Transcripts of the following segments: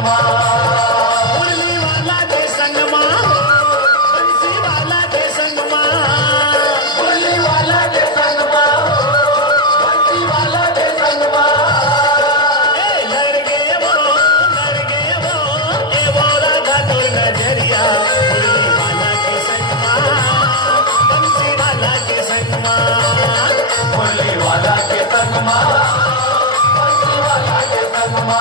संगमा, मुरली वाला के संगमा, बंसी वाला के संगमा, मुरली वाला के संगमा, बंसी वाला के संगमा। लड़ गए वो, ए वो राधा तो नजरिया। मुरली वाला के संगमा, बंसी वाला के संगमा, मुरली वाला के संगमा, बंसी वाला के संगमा।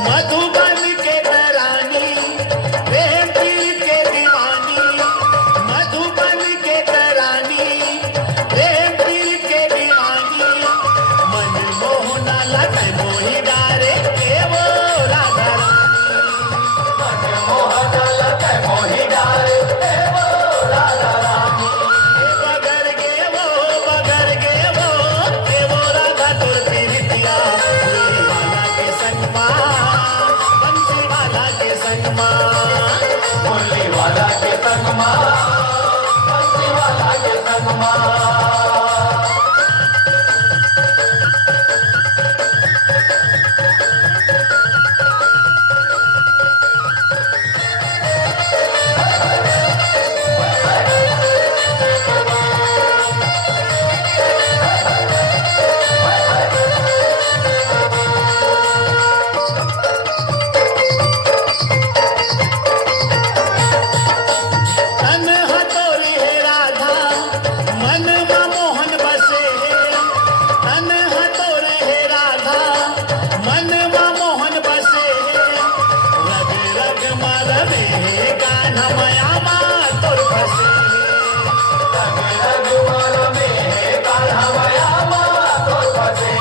मधुबन के तरानी, प्रेम पीर के दीवानी। मधुबन के तरानी, प्रेम पीर के दीवानी। मन मोहना लगे मोही डारे, ए वो राधा रानी। मोहन लगे मोही डारे, ए वो राधा रानी। बगर गे वो, ए वो राधा तोर पीरितिया। मुरली वाला के संगमा, बंसी वाला के संगमा, मुरली वाला के संगमा, बंसी वाला के संगमा। तन हथौड़ी है राधा, मन में मोहन बसे है। तन हथौड़ी है राधा, मन में मोहन बसे है। रग रग मर में गान माया मा तोर फसे रघुवर में कान्हा माया माँ तो फंसे।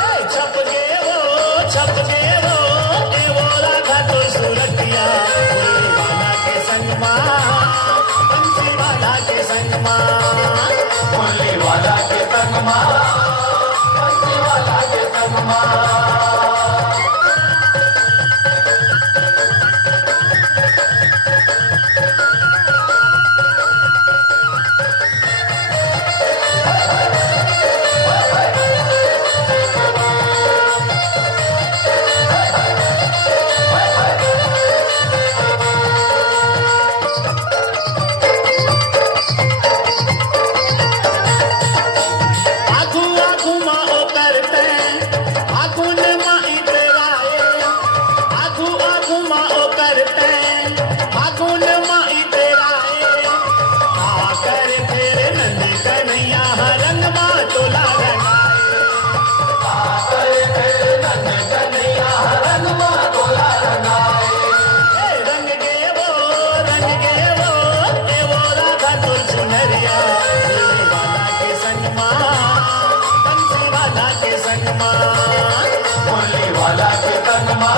है। छप गे वो, ए वो राधा तोर सूरतिया। मुरली वाला के संगमा, बंसी वाला के संगमा, मुरली वाला के संगमा, बंसी वाला के संगमा। आगू आगू मा ओ करते, आगू ने मा इतराए। आगू आगू मा ओ करते, आगू ने मा इतराए। आकर फिर नंद कन्हैया रंग मा तोला रंगाए। करे फिर नंद कन्हैया रंग माँ तोला रंगाए। रंग गे वो, ए वो राधा तोर सुनरिया। मुरली वाला के संगमा, बंसी वाला के संगमा, मुरली वाला के संगमा,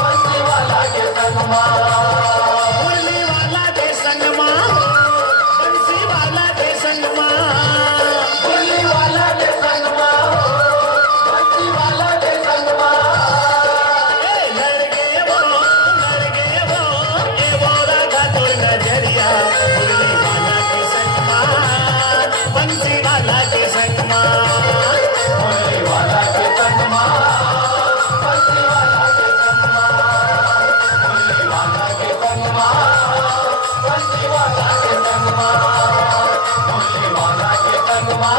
बंसी वाला के संगमा। मुरली वाला के संगमा, बंसी वाला के संगमा, मुरली वाला के संगमा, बंसी वाला के संगमा। लड़ गए वो, ए वो राधा तोर नजरिया। मुरली वाला के संगमा, बंसी वाला के संगमा, मुरली वाला के संगमा, बंसी वाला के संगमा। मुरली वाला के संगमा, बंसी वाला के संगमा। मुरली वाला के संगमा।